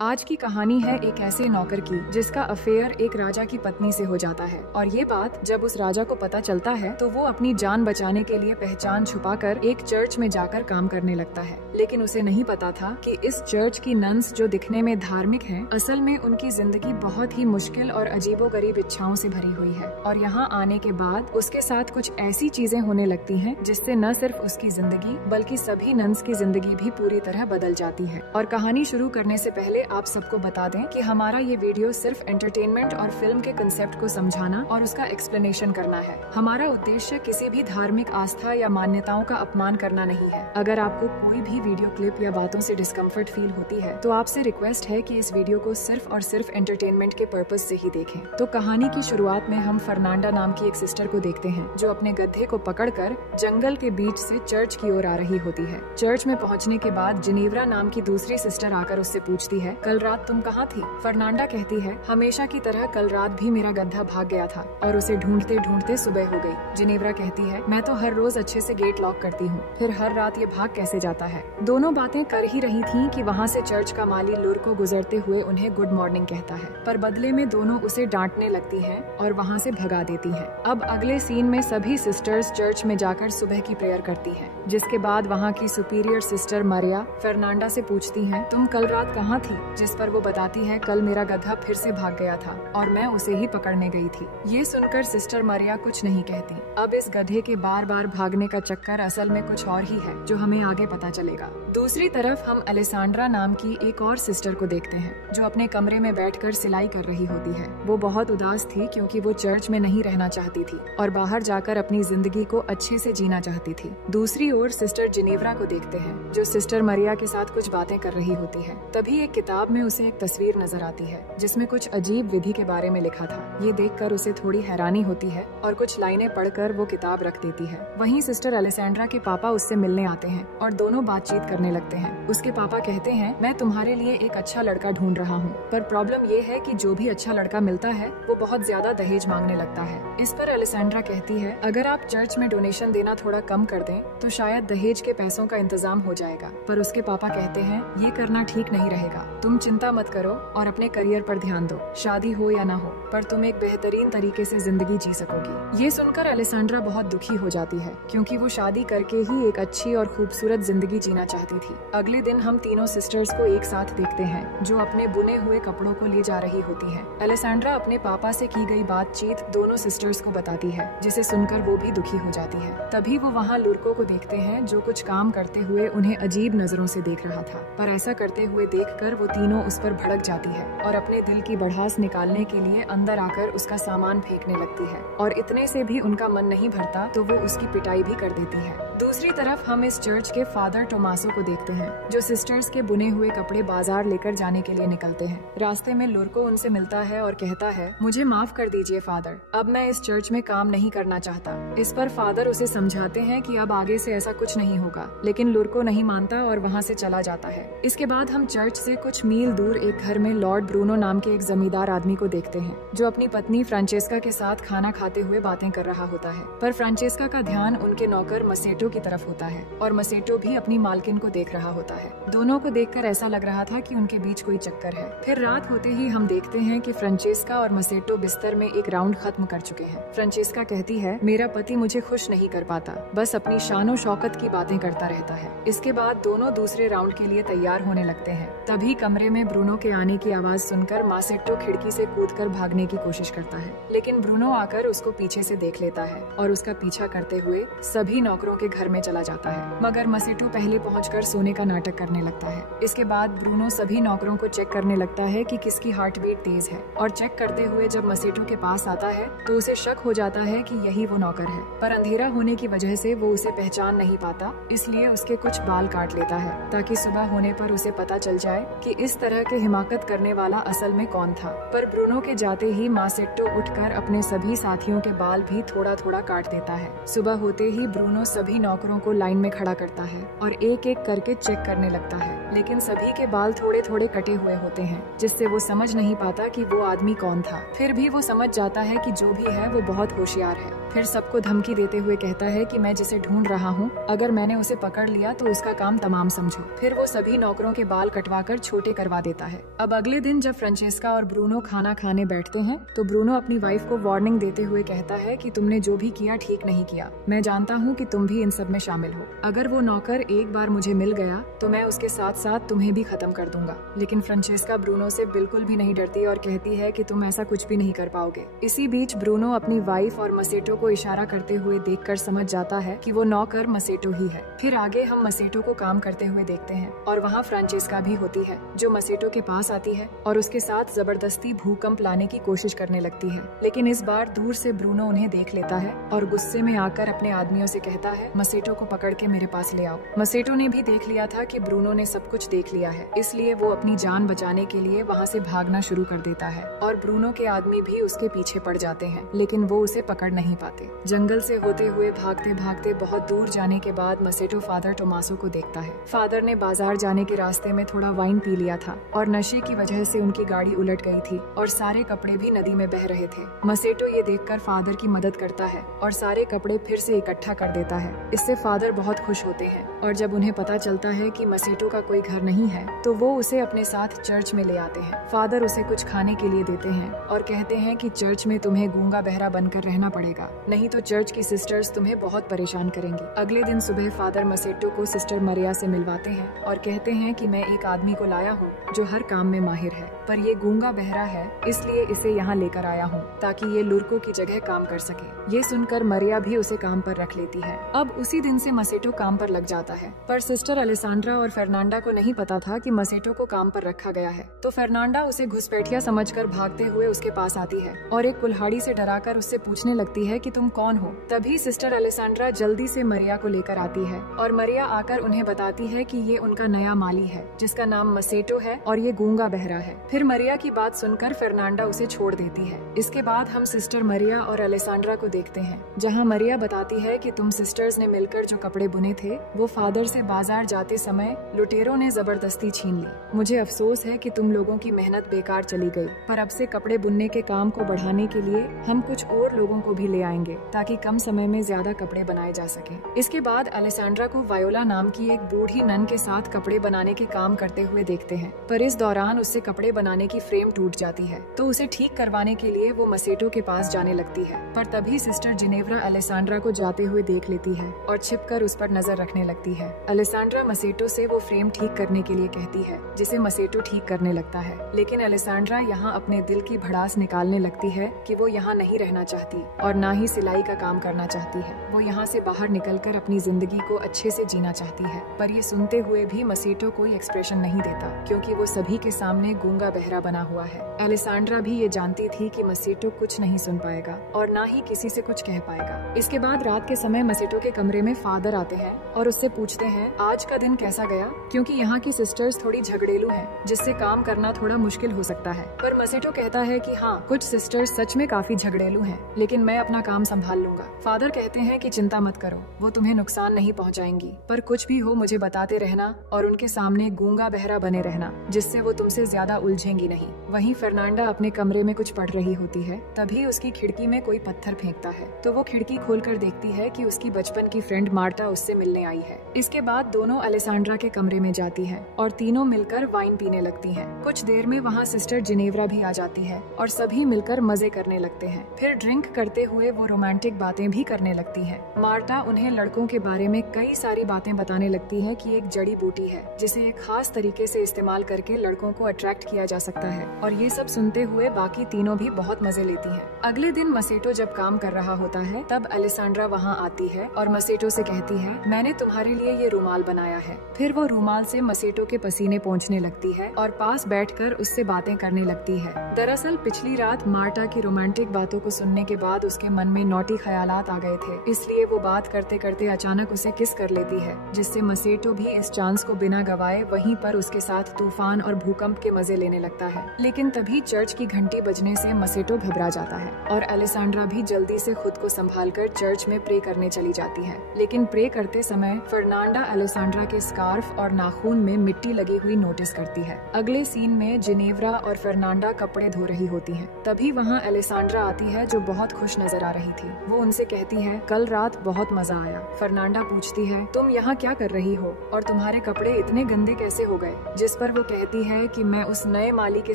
आज की कहानी है एक ऐसे नौकर की जिसका अफेयर एक राजा की पत्नी से हो जाता है और ये बात जब उस राजा को पता चलता है तो वो अपनी जान बचाने के लिए पहचान छुपाकर एक चर्च में जाकर काम करने लगता है। लेकिन उसे नहीं पता था कि इस चर्च की नन्स जो दिखने में धार्मिक हैं, असल में उनकी जिंदगी बहुत ही मुश्किल और अजीबोगरीब इच्छाओं से भरी हुई है। और यहाँ आने के बाद उसके साथ कुछ ऐसी चीजें होने लगती हैं जिससे न सिर्फ उसकी जिंदगी बल्कि सभी नन्स की जिंदगी भी पूरी तरह बदल जाती है। और कहानी शुरू करने से पहले आप सबको बता दें कि हमारा ये वीडियो सिर्फ एंटरटेनमेंट और फिल्म के कंसेप्ट को समझाना और उसका एक्सप्लेनेशन करना है। हमारा उद्देश्य किसी भी धार्मिक आस्था या मान्यताओं का अपमान करना नहीं है। अगर आपको कोई भी वीडियो क्लिप या बातों से डिस्कम्फर्ट फील होती है तो आपसे रिक्वेस्ट है कि इस वीडियो को सिर्फ और सिर्फ एंटरटेनमेंट के पर्पज से ही देखें। तो कहानी की शुरुआत में हम फर्नांडा नाम की एक सिस्टर को देखते हैं जो अपने गधे को पकड़कर जंगल के बीच से चर्च की ओर आ रही होती है। चर्च में पहुंचने के बाद जिनेवरा नाम की दूसरी सिस्टर आकर उससे पूछती है, कल रात तुम कहाँ थी? फर्नांडा कहती है, हमेशा की तरह कल रात भी मेरा गधा भाग गया था और उसे ढूंढते ढूंढते सुबह हो गई। जिनेवरा कहती है, मैं तो हर रोज अच्छे से गेट लॉक करती हूँ, फिर हर रात ये भाग कैसे जाता है? दोनों बातें कर ही रही थीं कि वहाँ से चर्च का माली लुर को गुजरते हुए उन्हें गुड मॉर्निंग कहता है, पर बदले में दोनों उसे डांटने लगती हैं और वहाँ से भगा देती हैं। अब अगले सीन में सभी सिस्टर्स चर्च में जाकर सुबह की प्रेयर करती हैं, जिसके बाद वहाँ की सुपीरियर सिस्टर मारिया फर्नांडा से पूछती हैं, तुम कल रात कहाँ थी? जिस पर वो बताती है, कल मेरा गधा फिर से भाग गया था और मैं उसे ही पकड़ने गई थी। ये सुनकर सिस्टर मारिया कुछ नहीं कहती। अब इस गधे के बार बार भागने का चक्कर असल में कुछ और ही है जो हमें आगे पता चलेगा। दूसरी तरफ हम अलेसांड्रा नाम की एक और सिस्टर को देखते हैं जो अपने कमरे में बैठकर सिलाई कर रही होती है। वो बहुत उदास थी क्योंकि वो चर्च में नहीं रहना चाहती थी और बाहर जाकर अपनी जिंदगी को अच्छे से जीना चाहती थी। दूसरी ओर सिस्टर जिनेवरा को देखते हैं जो सिस्टर मारिया के साथ कुछ बातें कर रही होती है। तभी एक किताब में उसे एक तस्वीर नजर आती है जिसमें कुछ अजीब विधि के बारे में लिखा था। ये देखकर उसे थोड़ी हैरानी होती है और कुछ लाइनें पढ़कर वो किताब रख देती है। वहीं सिस्टर अलेसेंड्रा के पापा उससे मिलने आते हैं और दोनों बातचीत करने लगते हैं। उसके पापा कहते हैं, मैं तुम्हारे लिए एक अच्छा लड़का ढूंढ रहा हूँ, पर प्रॉब्लम ये है कि जो भी अच्छा लड़का मिलता है वो बहुत ज्यादा दहेज मांगने लगता है। इस पर अलेसेंड्रा कहती है, अगर आप चर्च में डोनेशन देना थोड़ा कम कर दें तो शायद दहेज के पैसों का इंतजाम हो जाएगा। पर उसके पापा कहते हैं, ये करना ठीक नहीं रहेगा, तुम चिंता मत करो और अपने करियर पर ध्यान दो। शादी हो या ना हो, पर तुम एक बेहतरीन तरीके से जिंदगी जी सकोगी। ये सुनकर अलेसांड्रा बहुत दुखी हो जाती है क्योंकि वो शादी करके ही एक अच्छी और खूबसूरत जिंदगी जीना चाहती थी। अगले दिन हम तीनों सिस्टर्स को एक साथ देखते हैं जो अपने बुने हुए कपड़ों को ले जा रही होती हैं। अलेसांड्रा अपने पापा से की गई बातचीत दोनों सिस्टर्स को बताती है, जिसे सुनकर वो भी दुखी हो जाती है। तभी वो वहाँ लुर्को को देखते हैं जो कुछ काम करते हुए उन्हें अजीब नजरों से देख रहा था। पर ऐसा करते हुए देखकर वो तीनों उस पर भड़क जाती है और अपने दिल की भड़ास निकालने के लिए अंदर आकर उसका सामान फेंकने लगती है। और इतने से भी उनका मन नहीं भरता तो वो उसकी पिटाई भी कर देती है। दूसरी तरफ हम इस चर्च के फादर टोमासो को देखते हैं जो सिस्टर्स के बुने हुए कपड़े बाजार लेकर जाने के लिए निकलते हैं। रास्ते में लुर्को उनसे मिलता है और कहता है, मुझे माफ कर दीजिए फादर, अब मैं इस चर्च में काम नहीं करना चाहता। इस पर फादर उसे समझाते हैं कि अब आगे से ऐसा कुछ नहीं होगा, लेकिन लुर्को नहीं मानता और वहाँ से चला जाता है। इसके बाद हम चर्च से कुछ मील दूर एक घर में लॉर्ड ब्रूनो नाम के एक जमींदार आदमी को देखते हैं जो अपनी पत्नी फ्रांचेस्का के साथ खाना खाते हुए बातें कर रहा होता है। पर फ्रांचेस्का का ध्यान उनके नौकर मसेटो की तरफ होता है और मसेटो भी अपनी मालकिन को देख रहा होता है। दोनों को देखकर ऐसा लग रहा था कि उनके बीच कोई चक्कर है। फिर रात होते ही हम देखते हैं कि फ्रांचेस्का और मसेटो बिस्तर में एक राउंड खत्म कर चुके हैं। फ्रांचेस्का कहती है, मेरा पति मुझे खुश नहीं कर पाता, बस अपनी शानो शौकत की बातें करता रहता है। इसके बाद दोनों दूसरे राउंड के लिए तैयार होने लगते हैं। तभी कमरे में ब्रूनो के आने की आवाज सुनकर मासेटो खिड़की से कूदकर भागने की कोशिश करता है, लेकिन ब्रूनो आकर उसको पीछे से देख लेता है और उसका पीछा करते हुए सभी नौकरों के घर में चला जाता है। मगर मसेटो पहले पहुंचकर सोने का नाटक करने लगता है। इसके बाद ब्रूनो सभी नौकरों को चेक करने लगता है कि किसकी हार्ट बीट तेज है और चेक करते हुए जब मसेटो के पास आता है तो उसे शक हो जाता है कि यही वो नौकर है। पर अंधेरा होने की वजह से वो उसे पहचान नहीं पाता, इसलिए उसके कुछ बाल काट लेता है ताकि सुबह होने पर उसे पता चल जाए कि इस तरह के हिमाकत करने वाला असल में कौन था। पर ब्रूनो के जाते ही मासेटो उठकर अपने सभी साथियों के बाल भी थोड़ा थोड़ा काट देता है। सुबह होते ही ब्रूनो सभी नौकरों को लाइन में खड़ा करता है और एक एक करके चेक करने लगता है, लेकिन सभी के बाल थोड़े थोड़े कटे हुए होते हैं, जिससे वो समझ नहीं पाता कि वो आदमी कौन था। फिर भी वो समझ जाता है कि जो भी है वो बहुत होशियार है। फिर सबको धमकी देते हुए कहता है कि मैं जिसे ढूंढ रहा हूँ, अगर मैंने उसे पकड़ लिया तो उसका काम तमाम समझो। फिर वो सभी नौकरों के बाल कटवाकर छोटे करवा देता है। अब अगले दिन जब फ्रांचेस्का और ब्रूनो खाना खाने बैठते हैं तो ब्रूनो अपनी वाइफ को वार्निंग देते हुए कहता है कि तुमने जो भी किया ठीक नहीं किया। मैं जानता हूँ कि तुम भी इन सब में शामिल हो। अगर वो नौकर एक बार मुझे मिल गया तो मैं उसके साथ साथ तुम्हें भी खत्म कर दूंगा। लेकिन फ्रांचेस्का ब्रूनो से बिल्कुल भी नहीं डरती और कहती है कि तुम ऐसा कुछ भी नहीं कर पाओगे। इसी बीच ब्रूनो अपनी वाइफ और मसेटो को इशारा करते हुए देखकर समझ जाता है कि वो नौकर मसेटो ही है। फिर आगे हम मसेटो को काम करते हुए देखते हैं और वहाँ फ्रांचेस्का भी होती है, जो मसेटो के पास आती है और उसके साथ जबरदस्ती भूकंप लाने की कोशिश करने लगती है। लेकिन इस बार दूर से ब्रूनो उन्हें देख लेता है और गुस्से में आकर अपने आदमियों से कहता है, मसेटो को पकड़ के मेरे पास ले आओ। मसेटो ने भी देख लिया था कि ब्रूनो ने सब कुछ देख लिया है, इसलिए वो अपनी जान बचाने के लिए वहाँ से भागना शुरू कर देता है और ब्रूनो के आदमी भी उसके पीछे पड़ जाते हैं, लेकिन वो उसे पकड़ नहीं पाते। जंगल से होते हुए भागते भागते बहुत दूर जाने के बाद मसेटो फादर टोमासो को देखता है। फादर ने बाजार जाने के रास्ते में थोड़ा वाइन पी लिया था और नशे की वजह से उनकी गाड़ी उलट गई थी और सारे कपड़े भी नदी में बह रहे थे। मसेटो ये देखकर फादर की मदद करता है और सारे कपड़े फिर से इकट्ठा कर देता है। इससे फादर बहुत खुश होते हैं और जब उन्हें पता चलता है कि मसेटो का कोई घर नहीं है तो वो उसे अपने साथ चर्च में ले आते हैं। फादर उसे कुछ खाने के लिए देते हैं और कहते हैं कि चर्च में तुम्हें गूंगा बहरा बनकर रहना पड़ेगा, नहीं तो चर्च की सिस्टर्स तुम्हें बहुत परेशान करेंगी। अगले दिन सुबह फादर मसेटो को सिस्टर मरिया से मिलवाते हैं और कहते हैं कि मैं एक आदमी को लाया हूँ जो हर काम में माहिर है, पर ये गूंगा बहरा है इसलिए इसे यहाँ लेकर आया हूँ ताकि ये लुर्को की जगह काम कर सके। ये सुनकर मरिया भी उसे काम पर रख लेती है। अब उसी दिन से मसेटो काम पर लग जाता है, पर सिस्टर अलेसांड्रा और फर्नांडा को नहीं पता था कि मसेटो को काम पर रखा गया है। तो फर्नांडा उसे घुसपैठिया समझकर भागते हुए उसके पास आती है और एक कुल्हाड़ी से डराकर उससे पूछने लगती है कि तुम कौन हो। तभी सिस्टर अलेसांड्रा जल्दी से मरिया को लेकर आती है और मरिया आकर उन्हें बताती है कि ये उनका नया माली है जिसका नाम मसेटो है और ये गूंगा बहरा है। फिर मरिया की बात सुनकर फर्नांडा उसे छोड़ देती है। इसके बाद हम सिस्टर मरिया और अलेसांड्रा को देखते हैं, जहाँ मरिया बताती है कि तुम सिस्टर्स ने मिलकर जो कपड़े बुने थे वो फादर से बाजार जाते समय लुटेरों ने जबरदस्ती छीन ली। मुझे अफसोस है कि तुम लोगों की मेहनत बेकार चली गई, पर अब से कपड़े बुनने के काम को बढ़ाने के लिए हम कुछ और लोगों को भी ले आएंगे ताकि कम समय में ज्यादा कपड़े बनाए जा सके। इसके बाद अलेसांड्रा को वायोला नाम की एक बूढ़ी नन के साथ कपड़े बनाने के काम करते हुए देखते हैं, पर इस दौरान उससे कपड़े बनाने की फ्रेम टूट जाती है तो उसे ठीक करवाने के लिए वो मसेटो के पास जाने लगती है। पर तभी सिस्टर जिनेव्रा अलेसांड्रा को जाते हुए देख लेती है और छिपकर उस पर नजर रखने लगती है। अलेसांड्रा मसेटो से वो फ्रेम ठीक करने के लिए कहती है, जिसे मसेटो ठीक करने लगता है, लेकिन अलेसांड्रा यहाँ अपने दिल की भड़ास निकालने लगती है कि वो यहाँ नहीं रहना चाहती और न ही सिलाई का काम करना चाहती है। वो यहाँ से बाहर निकलकर अपनी जिंदगी को अच्छे से जीना चाहती है। पर ये सुनते हुए भी मसेटो कोई एक्सप्रेशन नहीं देता क्योंकि वो सभी के सामने गूंगा बहरा बना हुआ है। अलेसांड्रा भी ये जानती थी कि मसेटो कुछ नहीं सुन पाएगा और ना ही किसी से कुछ कह पाएगा। इसके बाद रात के समय मसेटो के कमरे में फादर आते हैं और उससे पूछते हैं आज का दिन कैसा गया, क्योंकि यहाँ की सिस्टर्स थोड़ी झगड़ेलू हैं, जिससे काम करना थोड़ा मुश्किल हो सकता है। पर मसेटो कहता है कि हाँ, कुछ सिस्टर्स सच में काफी झगड़ेलू हैं, लेकिन मैं अपना काम संभाल लूंगा। फादर कहते हैं कि चिंता मत करो, वो तुम्हें नुकसान नहीं पहुँचाएंगी, पर कुछ भी हो मुझे बताते रहना और उनके सामने गूंगा बहरा बने रहना, जिससे वो तुमसे ज्यादा उलझेंगी नहीं। वहीं फर्नांडा अपने कमरे में कुछ पढ़ रही होती है, तभी उसकी खिड़की में कोई पत्थर फेंकता है तो वो खिड़की खोलकर देखती है कि उसकी बचपन की फ्रेंड मार्टा उससे मिलने आई है। इसके बाद दोनों अलेसांड्रा के कमरे में जाती है और तीनों मिलकर वाइन पीने लगती हैं। कुछ देर में वहाँ सिस्टर जिनेव्रा भी आ जाती है और सभी मिलकर मजे करने लगते हैं। फिर ड्रिंक करते हुए वो रोमांटिक बातें भी करने लगती है। मार्टा उन्हें लड़कों के बारे में कई सारी बातें बताने लगती है कि एक जड़ी बूटी है जिसे एक खास तरीके से इस्तेमाल करके लड़कों को अट्रैक्ट किया जा सकता है, और ये सब सुनते हुए बाकी तीनों भी बहुत मजे लेती हैं। अगले दिन मसेटो जब काम कर रहा होता है तब अलेसांड्रा वहाँ आती है और मसेटो से कहती है, मैंने तुम्हारे लिए ये रुमाल बनाया है। फिर वो रुमाल से मसेटो के पसीने पोंछने लगती है और पास बैठकर उससे बातें करने लगती है। दरअसल पिछली रात मार्टा की रोमांटिक बातों को सुनने के बाद उसके मन में नौटी ख्यालात आ गए थे, इसलिए वो बात करते करते अचानक उसे किस कर लेती है, जिससे मसेटो भी इस चांस को बिना गवाए वहीं पर उसके साथ तूफान और भूकंप के मजे लेने लगता है। लेकिन तभी चर्च की घंटी बजने से मसेटो घबरा जाता है और अलेसांड्रा भी जल्दी से खुद को संभालकर चर्च में प्रे करने चली जाती है। है, लेकिन प्रे करते समय फर्नांडा अलेसांड्रा के स्कार्फ और नाखून में मिट्टी लगी हुई नोटिस करती है। अगले सीन में जिनेव्रा और फर्नांडा कपड़े धो रही होती हैं। तभी वहाँ अलेसांड्रा आती है जो बहुत खुश नजर आ रही थी। वो उनसे कहती है, कल रात बहुत मजा आया। फर्नांडा पूछती है, तुम यहाँ क्या कर रही हो और तुम्हारे कपड़े इतने गंदे कैसे हो गए? जिस पर वो कहती है कि मैं उस नए माली के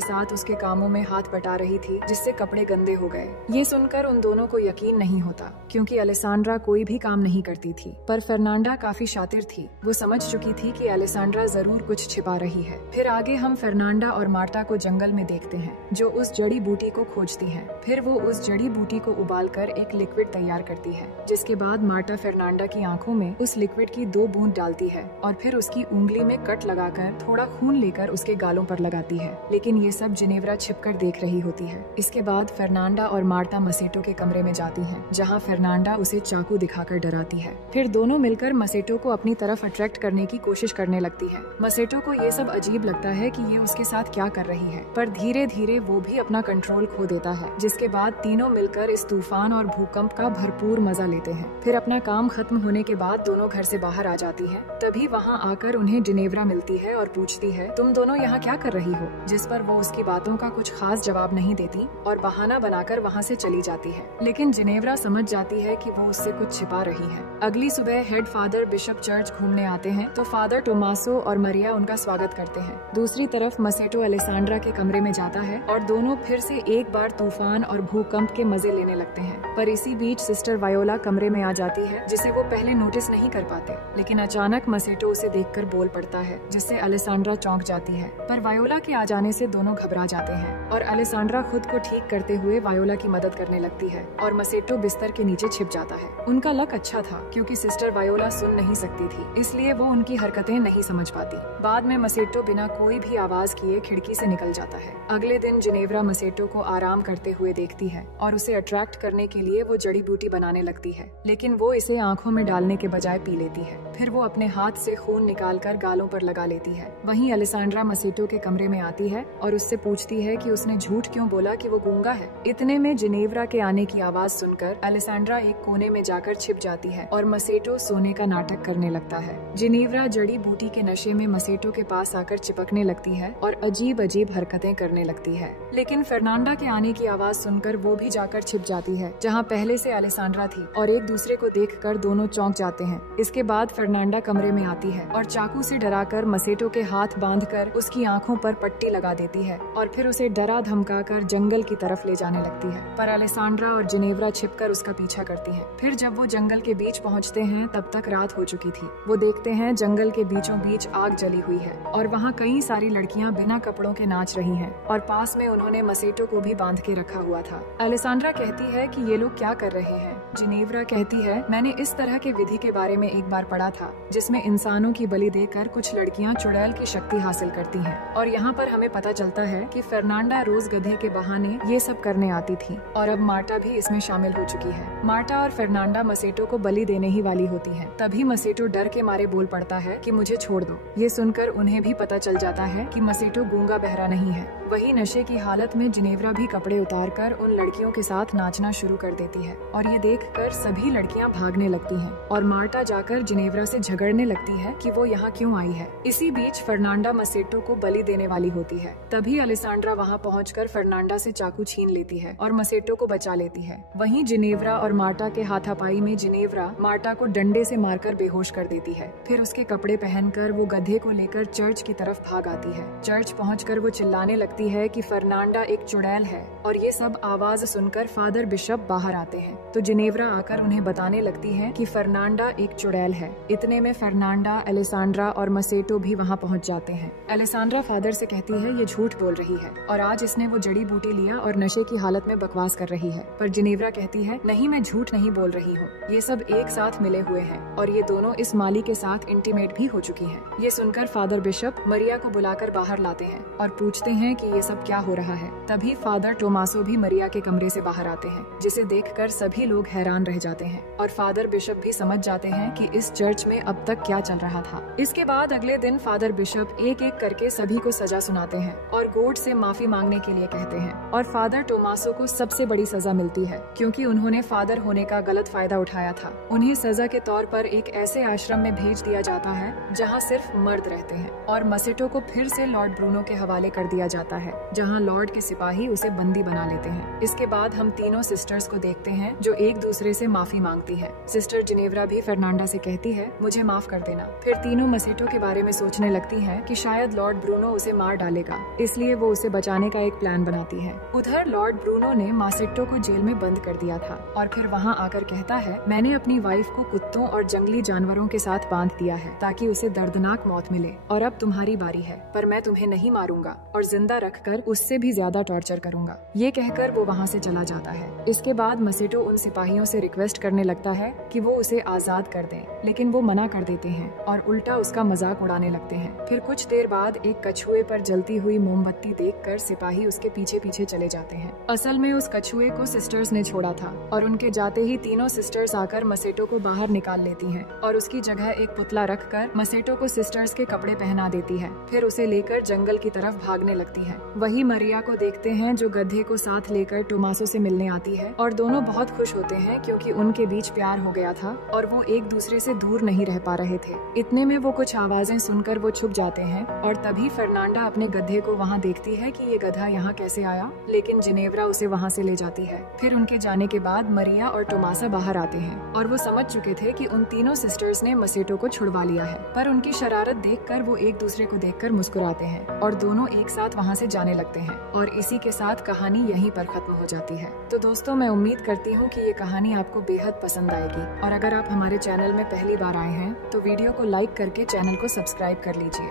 साथ उसके कामों में हाथ बटा रही थी जिससे कपड़े गंदे हो गए। ये सुनकर उन दोनों को यकीन नहीं होता क्योंकि अलेसांड्रा कोई भी काम नहीं करती थी, पर फर्नांडा काफी शातिर थी। वो समझ चुकी थी कि अलेसांड्रा जरूर कुछ छिपा रही है। फिर आगे हम फर्नांडा और मार्टा को जंगल में देखते हैं जो उस जड़ी बूटी को खोजती है। फिर वो उस जड़ी बूटी को उबालकर एक लिक्विड तैयार करती है, जिसके बाद मार्टा फर्नांडा की आंखों में उस लिक्विड की 2 बूंद डालती है और फिर उसकी उंगली में कट लगाकर थोड़ा खून लेकर उसके गालों पर लगाती है। लेकिन ये सब जिनेव्रा छिपकर देख रही होती है। इसके बाद फर्नांडा और मार्टा मसेटो के कमरे में जाती हैं, जहां फर्नांडा उसे चाकू दिखाकर डराती है। फिर दोनों मिलकर मसेटो को अपनी तरफ अट्रैक्ट करने की कोशिश करने लगती है। मसेटो को ये सब अजीब लगता है कि ये उसके साथ क्या कर रही है, पर धीरे धीरे वो भी अपना कंट्रोल खो देता है, जिसके बाद तीनों मिलकर इस तूफान और भूकंप का भरपूर मजा लेते हैं। फिर अपना काम खत्म होने के बाद दोनों घर से बाहर आ जाती है। तभी वहाँ आकर उन्हें जिनेव्रा मिलती है और पूछती है, तुम दोनों यहाँ क्या कर रही हो? जिस पर वो उसकी बातों का कुछ खास जवाब नहीं देती और बहाना बनाकर वहाँ से चली जाती है। लेकिन जिनेव्रा समझ जाती है कि वो उससे कुछ छिपा रही है। अगली सुबह हेड फादर बिशप चर्च घूमने आते हैं तो फादर टोमासो और मरिया उनका स्वागत करते हैं। दूसरी तरफ मसेटो अलेसांड्रा के कमरे में जाता है और दोनों फिर से एक बार तूफान और भूकंप के मजे लेने लगते हैं। पर इसी बीच सिस्टर वायोला कमरे में आ जाती है, जिसे वो पहले नोटिस नहीं कर पाते। लेकिन अचानक मसेटो उसे देखकर बोल पड़ता है, जिससे अलेसांड्रा चौंक जाती है। पर वायोला के आ जाने से दोनों घबरा जाते हैं और अलेसांड्रा खुद को ठीक करते हुए वायोला की मदद करने लगती है और मसेटो बिस्तर के नीचे छिप जाता है। उनका लक अच्छा था क्योंकि सिस्टर वायोला सुन नहीं सकती थी, इसलिए वो उनकी हरकतें नहीं समझ पाती। बाद में मसेटो बिना कोई भी आवाज किए खिड़की से निकल जाता है। अगले दिन जिनेव्रा मसेटो को आराम करते हुए देखती है और उसे अट्रैक्ट करने के लिए वो जड़ी बूटी बनाने लगती है, लेकिन वो इसे आंखों में डालने के बजाय पी लेती है। फिर वो अपने हाथ से खून निकालकर गालों पर लगा लेती है। वहीं अलेसांड्रा मसेटो के कमरे में आती है और उससे पूछती है कि उसने झूठ क्यों बोला कि वो गूंगा है। इतने में जिनेव्रा के आने की आवाज सुनकर अलेसांड्रा एक कोने में जाकर छिप जाती है और मसेटो सोने का नाटक करने लगता है। जिनेव्रा जड़ी बूटी के नशे में मसेटो के पास आकर चिपकने लगती है और अजीब अजीब हरकतें करने लगती है। लेकिन फर्नांडा के आने की आवाज सुनकर वो भी जाकर छिप जाती है जहाँ पहले से अलेसांड्रा थी और एक दूसरे को देखकर दोनों चौंक जाते हैं। इसके बाद फर्नांडा कमरे में आती है और चाकू से डराकर मसेटो के हाथ बांधकर उसकी आंखों पर पट्टी लगा देती है और फिर उसे डरा धमकाकर जंगल की तरफ ले जाने लगती है। पर अलेसांड्रा और जिनेव्रा छिपकर उसका पीछा करती हैं। फिर जब वो जंगल के बीच पहुंचते हैं तब तक रात हो चुकी थी। वो देखते हैं जंगल के बीचों बीच आग जली हुई है और वहाँ कई सारी लड़कियाँ बिना कपड़ों के नाच रही हैं और पास में उन्होंने मसेटो को भी बांध के रखा हुआ था। अलेसांड्रा कहती है कि ये लोग क्या कर रहे हैं। जिनेव्रा कहती है, मैंने इस तरह के विधि के बारे में एक बार पढ़ा था जिसमें इंसानों की बलि देकर कुछ लड़कियां चुड़ैल की शक्ति हासिल करती हैं और यहाँ पर हमें पता चलता है कि फर्नांडा रोज गधे के बहाने ये सब करने आती थी और अब मार्टा भी इसमें शामिल हो चुकी है। मार्टा और फर्नांडा मसेटो को बलि देने ही वाली होती है। तभी मसेटो डर के मारे बोल पड़ता है कि मुझे छोड़ दो। ये सुनकर उन्हें भी पता चल जाता है कि मसेटो गूंगा बहरा नहीं है। वही नशे की हालत में जिनेव्रा भी कपड़े उतारकर उन लड़कियों के साथ नाचना शुरू कर देती है और ये देखकर सभी लड़कियां भागने लगती हैं और मार्टा जाकर जिनेव्रा से झगड़ने लगती है कि वो यहाँ क्यों आई है। इसी बीच फर्नांडा मसेटो को बलि देने वाली होती है। तभी अलेसांड्रा वहाँ पहुंचकर फर्नांडा से चाकू छीन लेती है और मसेटो को बचा लेती है। वहीं जिनेव्रा और मार्टा के हाथापाई में जिनेव्रा मार्टा को डंडे से मारकर बेहोश कर देती है। फिर उसके कपड़े पहनकर वो गधे को लेकर चर्च की तरफ भाग आती है। चर्च पहुंचकर वो चिल्लाने लगती है कि फर्नांडा एक चुड़ैल है और ये सब आवाज सुनकर फादर बिशप बाहर आते हैं तो जिनेव्रा आकर उन्हें बताने लगती है कि फर्नांडा एक चुड़ैल है। इतने में फर्नांडा, अलेसांड्रा और मसेटो भी वहाँ पहुँच जाते हैं। अलेसांड्रा फादर से कहती है ये झूठ बोल रही है और आज इसने वो जड़ी बूटी लिया और नशे की हालत में बकवास कर रही है। पर जिनेव्रा कहती है नहीं, मैं झूठ नहीं बोल रही हूँ, ये सब एक साथ मिले हुए हैं और ये दोनों इस माली के साथ इंटीमेट भी हो चुकी हैं। ये सुनकर फादर बिशप मरिया को बुलाकर बाहर लाते हैं और पूछते हैं कि ये सब क्या हो रहा है। तभी फादर टोमासो भी मरिया के कमरे से बाहर आते हैं, जिसे देखकर सभी लोग हैरान रह जाते हैं और फादर बिशप भी समझ जाते हैं कि इस चर्च में अब तक क्या चल रहा था। इसके बाद अगले दिन फादर बिशप एक एक करके सभी को सजा सुनाते हैं और गोड से माफी मांगने के लिए कहते हैं और फादर टोमासो को सबसे बड़ी सजा मिलती है क्योंकि उन्होंने फादर होने का गलत फायदा उठाया था। उन्हें सजा के तौर पर एक ऐसे आश्रम में भेज दिया जाता है जहाँ सिर्फ मर्द रहते हैं और मसेटो को फिर से लॉर्ड ब्रूनो के हवाले कर दिया जाता है जहाँ लॉर्ड के सिपाही उसे बंदी बना लेते हैं। इसके बाद हम तीनों सिस्टर्स को देखते हैं जो एक दूसरे से माफी मांगती है। सिस्टर जिनेव्रा भी फर्नांडा से कहती है मुझे माफ कर देना। फिर तीनों मसेटो के बारे में सोचने लगती है कि शायद लॉर्ड ब्रूनो उसे मार डालेगा, इसलिए वो उसे बचाने का एक प्लान बनाती है। उधर लॉर्ड ब्रूनो ने मासेटो को जेल में बंद कर दिया था और फिर वहाँ आकर कहता है मैंने अपनी वाइफ को कुत्तों और जंगली जानवरों के साथ बांध दिया है ताकि उसे दर्दनाक मौत मिले और अब तुम्हारी बारी है, पर मैं तुम्हें नहीं मारूंगा और जिंदा रखकर उससे भी ज्यादा टॉर्चर करूंगा। ये कहकर वो वहाँ से चला जाता है। इसके बाद मसेटो उन सिपाहियों से रिक्वेस्ट करने लगता है कि वो उसे आजाद कर दें, लेकिन वो मना कर देते हैं और उल्टा उसका मजाक उड़ाने लगते हैं। फिर कुछ देर बाद एक कछुए पर जलती हुई मोमबत्ती देखकर सिपाही उसके पीछे पीछे चले जाते हैं। असल में उस कछुए को सिस्टर्स ने छोड़ा था और उनके जाते ही तीनों सिस्टर्स आकर मसेटो को बाहर निकाल लेती हैं और उसकी जगह एक पुतला रखकर मसेटो को सिस्टर्स के कपड़े पहना देती है। फिर उसे लेकर जंगल की तरफ भागने लगती है। वही मरिया को देखते हैं जो गधे को साथ लेकर टोमासो से मिलने आती है और दोनों बहुत खुश होते हैं क्योंकि उनके बीच प्यार हो गया था और वो एक दूसरे से दूर नहीं रह पा रहे थे। इतने में वो कुछ आवाजें सुनकर वो छुप जाते हैं और तभी फर्नांडा अपने गधे को वहाँ देखती है कि ये गधा यहाँ कैसे आया, लेकिन जिनेव्रा उसे वहाँ से ले जाती है। फिर उनके जाने के बाद मरिया और टोमासा बाहर आते हैं और वो समझ चुके थे कि उन तीनों सिस्टर्स ने मसेटो को छुड़वा लिया है, पर उनकी शरारत देखकर वो एक दूसरे को देखकर मुस्कुराते हैं और दोनों एक साथ वहाँ से जाने लगते हैं और इसी के साथ कहानी यहीं पर खत्म हो जाती है। तो दोस्तों मैं उम्मीद करती हूँ कि ये कहानी आपको बेहद पसंद आएगी और अगर आप हमारे चैनल में पहली बार आए हैं तो वीडियो को लाइक करके चैनल को सब्सक्राइब कर लीजिए।